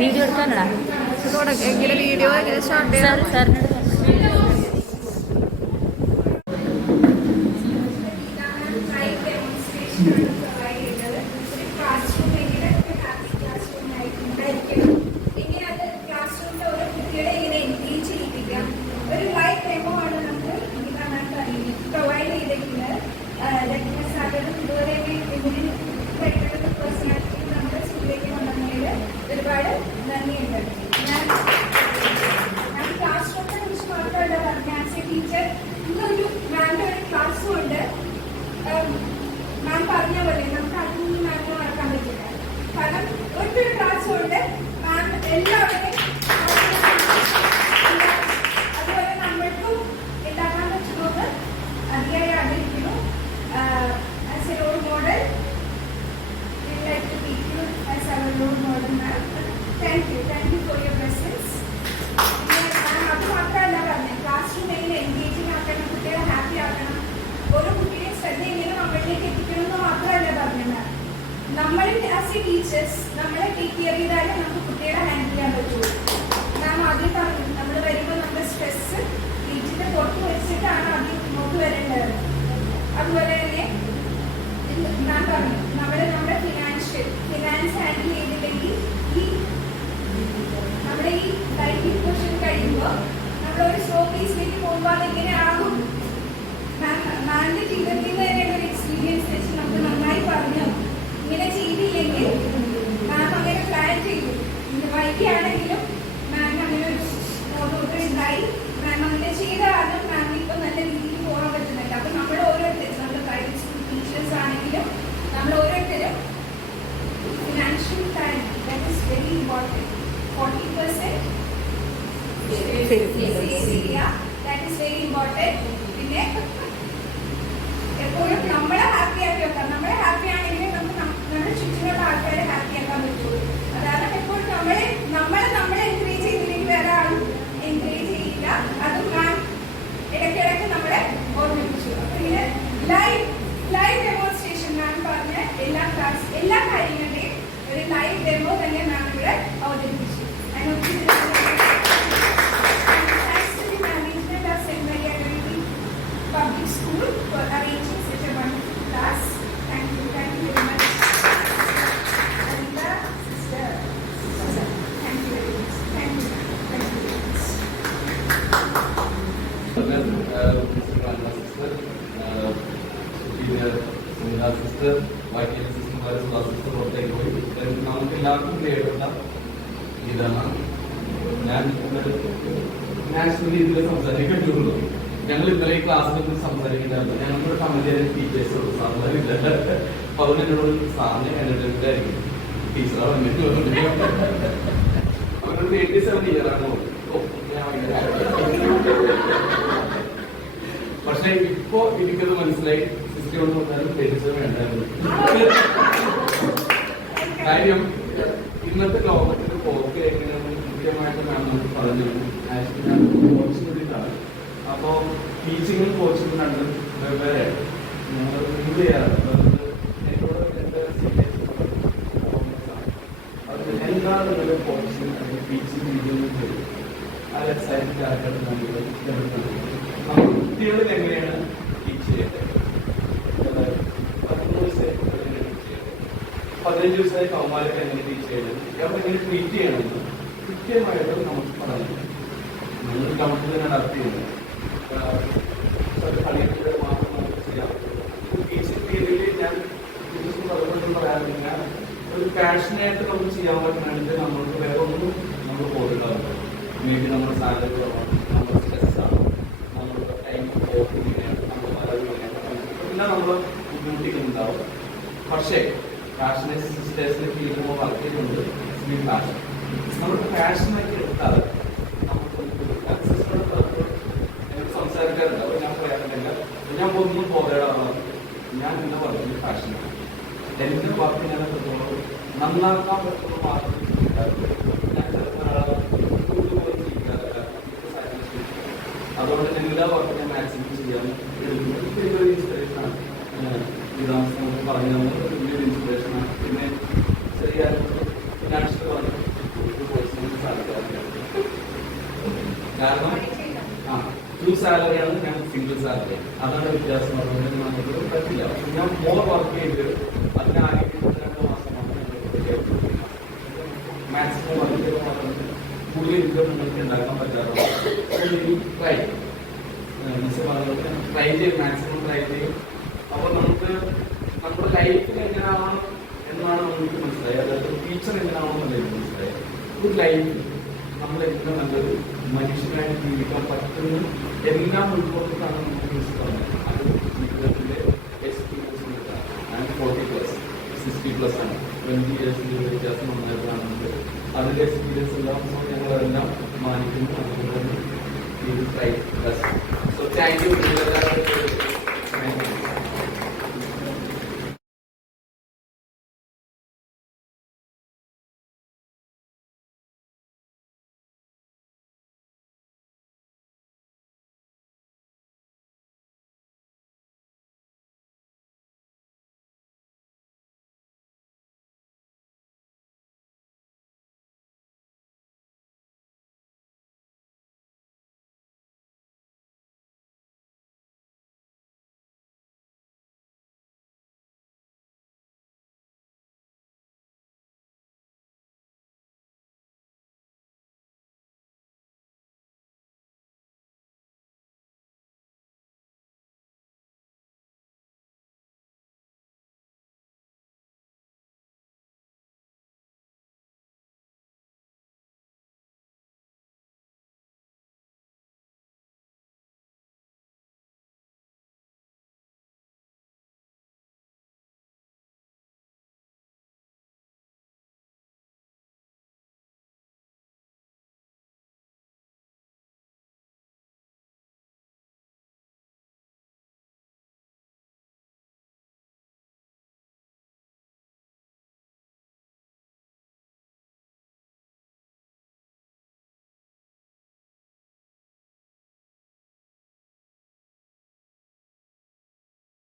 Video എടുക്കാനടാ എങ്ങനെ video എങ്ങനെ start ചെയ്യാം സാറിനോട് ഒരുപാട് നന്ദിയുണ്ട്. ഞാൻ ക്ലാസ് റൂമിനെ കുറിച്ച് മാത്രമല്ല പറഞ്ഞ ടീച്ചർ ഇന്നൊരു മാമിന്റെ ഒരു ക്ലാസ്സും ഉണ്ട്. മാം പറഞ്ഞ പോലെ നമുക്ക് അതൊന്നും മാമിനെ മറക്കാൻ പറ്റില്ല. കാരണം ഒറ്റൊരു ക്ലാസ്സും ഉണ്ട്. മാം എല്ലാവരെയും അതുപോലെ നമ്മൾക്കും ഉണ്ടാക്കാൻ പറ്റുന്നത് അതിയായി ആഗ്രഹിക്കുന്നു. As a role model like to meet you as our role model, ma'am. Thank you for your presence. അത് മാത്രമല്ല പറഞ്ഞത് ക്ലാസ് റൂം എങ്ങനെ എൻഗേജിങ് ആക്കണം, കുട്ടികളെ ഹാപ്പി ആക്കണം, ഓരോ കുട്ടികളെ ശ്രദ്ധ എങ്ങനെ നമ്മളിലേക്ക് എത്തിക്കണം എന്ന് മാത്രമല്ല പറഞ്ഞത്. നമ്മൾ ആസ് എ ടീച്ചേഴ്സ് നമ്മളെ ടേക്ക് കെയർ ചെയ്താലേ നമുക്ക് കുട്ടികളെ ഹാൻഡിൽ ചെയ്യാൻ പറ്റുള്ളൂ. മാം ആദ്യം പറഞ്ഞു നമ്മൾ വരുമ്പോൾ നമ്മുടെ സ്ട്രെസ് വീട്ടിന്റെ പുറത്ത് വെച്ചിട്ടാണ് ആദ്യം ഇങ്ങോട്ട് വരേണ്ടത്. അതുപോലെ തന്നെ മാം പറഞ്ഞു നമ്മുടെ ഫിനാൻസ് ഹാൻഡിൽ ചെയ്തില്ലെങ്കിൽ നമ്മുടെ ഈ ലൈഫ് പോർഷൻ കഴിയുമ്പോൾ നമ്മളൊരു സ്ലോ പേസിലേക്ക് പോകുമ്പോൾ അതെങ്ങനെ ആകും. മാമിന്റെ ജീവിതത്തിൽ തന്നെ ഒരു എക്സ്പീരിയൻസ് വെച്ച് നമുക്ക് നന്നായി പറഞ്ഞു. ഇങ്ങനെ ചെയ്തില്ലെങ്കിൽ മാം അങ്ങനെ പ്ലാൻ ചെയ്തു. ഇന്ന് വൈകിയാണെങ്കിലും മാം അങ്ങനെ ഒരു നോട്ട് ഉണ്ടായി. മാം അങ്ങനെ ചെയ്ത കാരണം മാം ഇപ്പൊ നല്ല രീതിയിൽ പോകാൻ പറ്റുന്നുണ്ട്. അപ്പൊ നമ്മൾ ഓരോരുത്തരും നമ്മുടെ പ്രൈവറ്റ് സ്കൂൾ ടീച്ചേഴ്സ് ആണെങ്കിലും നമ്മൾ ഓരോരുത്തരും financial plan that is very important. 40% save ചെയ്യുക, ദാറ്റ് ഈസ് വെരി ഇമ്പോർട്ടൻറ്റ്. പിന്നെ എപ്പോഴും നമ്മളെ ഹാപ്പി ആക്കി വെക്കാം. നമ്മളെ ഹാപ്പി ആണെങ്കിൽ നമുക്ക് നമ്മുടെ ചുറ്റിനുള്ള ആൾക്കാരെ ഹാപ്പി ആക്കാൻ പറ്റുള്ളൂ. അതാണ് എപ്പോഴും നമ്മളെ എൻകറേജ് ചെയ്തില്ലെങ്കിൽ വേറെ ആളും എൻകറേജ് ചെയ്യില്ല. അത് മാം ഇടയ്ക്കിടയ്ക്ക് നമ്മളെ ഓർമ്മിപ്പിച്ചു. അപ്പൊ ഇങ്ങനെ ലൈവ് ഡെമോൺസ്ട്രേഷൻ മാം പറഞ്ഞ എല്ലാ കാര്യങ്ങളുടെയും ഒരു ലൈവ് ഡെമോ തന്നെ മാം ഇവിടെ അവതരിപ്പിച്ചു. Public school for arranging such a wonderful class. Thank you very much. Anita, sister. Thank you very much. Thank you very much. Sister വൈദ്യ സിസ്റ്റർ പുറത്തേക്ക് പോയി. നമുക്ക് എല്ലാവർക്കും കേൾക്കുന്ന ഇതാണ്. ഞാൻ നാഷണലി ഇതിൽ സംസാരിക്കാൻ പറ്റുള്ളൂ. ഞങ്ങൾ ഇന്നലെ ഈ ക്ലാസ്സിനെ കുറിച്ച് സംസാരിക്കുന്നുണ്ടായിരുന്നു. ഞങ്ങളുടെ കമ്മിറ്റി ടീച്ചേഴ്സോട് സാറില്ല. അപ്പൊ അതുകൊണ്ട് എന്നോട് സാറിനെ കണ്ടിട്ടായിരിക്കും ടീച്ചർ അവരോട് 87 ഇയറാണ്. പക്ഷെ ഇപ്പൊ എനിക്കത് മനസ്സിലായി. സിസ്റ്ററോട് പറഞ്ഞാലും പേടിച്ചത് വേണ്ടായിരുന്നു. കാര്യം ഇന്നത്തെ ലോകത്തിന്റെ പോക്ക് എങ്ങനെയാണ് കൃത്യമായിട്ട് മാം നമുക്ക് പറഞ്ഞു. ആക്ച്വലി ഞാൻ കോച്ച് കൂടിയിട്ടാണ്. അപ്പോ ടീച്ചിങ്ങും കോച്ചിങ്ങും രണ്ടും വെവ്വേറെ ഞങ്ങൾ ഫീൽ ചെയ്യാറുണ്ട്. എന്നോട് എന്റെ എന്താണ് ഒരു കോച്ചിങ് അല്ലെങ്കിൽ ടീച്ചിങ് രീതിയിൽ ആ എക്സൈറ്റഡ് ആയിട്ട് നമ്മൾ കുട്ടികളിൽ എങ്ങനെയാണ് ടീച്ച് ചെയ്യേണ്ടത്. 15 ദിവസമായി കൗമാരൊക്കെ എങ്ങനെ ടീച്ച് ചെയ്യേണ്ടത്, അവരെ എങ്ങനെ ട്രീറ്റ് ചെയ്യണമെന്ന് കൃത്യമായിട്ട് നമുക്ക് പറഞ്ഞു. നിങ്ങൾ കൗൺസിലിംഗ് നടത്തി ചെയ്യുന്നത് കളിയുടെ മാത്രം നമുക്ക് ചെയ്യാം. ടീച്ചിങ് രീതിയിൽ ഞാൻ അതുകൊണ്ടും പറയാറില്ല. ഒരു പാഷനായിട്ട് നമുക്ക് ചെയ്യാൻ പറ്റുന്നുണ്ട്. നമ്മൾക്ക് വേറെ ഒന്നും നമ്മൾ പോയിട്ടുണ്ടാവില്ല. മേ ബി നമ്മുടെ സാലറി കുറവാണ്, നമ്മുടെ സ്ട്രെസ്സാണ്, നമ്മുടെ ടൈം ഇങ്ങനെയാണ്, നമ്മുടെ പലരും എല്ലാം നമ്മൾ ബുദ്ധിമുട്ടിക്കുന്നുണ്ടാവും. പക്ഷേ പാഷനെ സിസ്റ്റേഴ്സിനെ ഫീൽഡ് വർക്ക് ചെയ്യുന്നുണ്ട്. പാഷൻ നമ്മുടെ പാഷനൊക്കെ എടുത്താൽ എനിക്ക് സംസാരിക്കാറുണ്ട്. അപ്പോൾ ഞാൻ പറയാറില്ല, ഞാൻ ഒന്നും പോകേടാണ്. ഞാൻ എന്നെ വർക്കിന് പാഷനാണ്. എന്റെ വർക്ക് ഞാൻ എത്രത്തോളം നന്നാക്കാൻ പറ്റുന്ന മാത്രം ഞാൻ ചിലപ്പോൾ ജീവിക്കാറില്ല. അതുകൊണ്ട് എല്ലാ വർക്കും ഞാൻ മാക്സിമം ചെയ്യാൻ എടുക്കുന്നത് ഇൻസ്പിറേഷനാണ്. വിധാനസഭ പറഞ്ഞ വലിയൊരു ഇൻസ്പിറേഷനാണ്. പിന്നെ ചെറിയ ഫിനാൻഷ്യൽ സാലറിയാണ്, ഞാൻ സിംഗിൾ സാലറി. അതാണ് വ്യത്യാസം. അതുകൊണ്ട് നമുക്ക് പറ്റില്ല. പക്ഷെ ഞാൻ മോർ വർക്ക് ചെയ്ത് അതിന് ആദ്യം 2 മാസം മാക്സിമം വർക്ക് ചെയ്ത് മാത്രം കൂടുതൽ ഇൻകം നിങ്ങൾക്ക് ഉണ്ടാക്കാൻ പറ്റാറുണ്ട്. ട്രൈ ട്രൈ ചെയ്യും, മാക്സിമം ട്രൈ ചെയ്യും. അപ്പോൾ നമുക്ക് നമ്മുടെ ലൈഫിൽ എങ്ങനെയാവണം എന്നാണ് നമുക്ക് മനസ്സിലായി. അതായത് ടീച്ചർ എങ്ങനെയാണെന്നുള്ള എനിക്ക് മനസ്സിലായി. ഒരു ലൈഫ് നമ്മൾ ഏറ്റവും നല്ലൊരു മനുഷ്യനായിട്ട് ജീവിക്കാൻ പറ്റുന്ന എല്ലാം ഉൾക്കൊണ്ടിട്ടാണ് നമുക്ക് മനസ്സിലാവുന്നത്. അത് ജീവിതത്തിലെ എക്സ്പീരിയൻസ് കൊടുക്കാം. ഞാൻ 40+, 60+ ആണ്. 20 ഇയേഴ്സിൻ്റെ വ്യത്യാസം നന്നായിട്ടാണെങ്കിൽ അതിൻ്റെ എക്സ്പീരിയൻസ് എല്ലാം ഞങ്ങളെല്ലാം മാനിക്കുന്നു. അതുകൊണ്ട് ഇത് ട്രൈ. So thank you.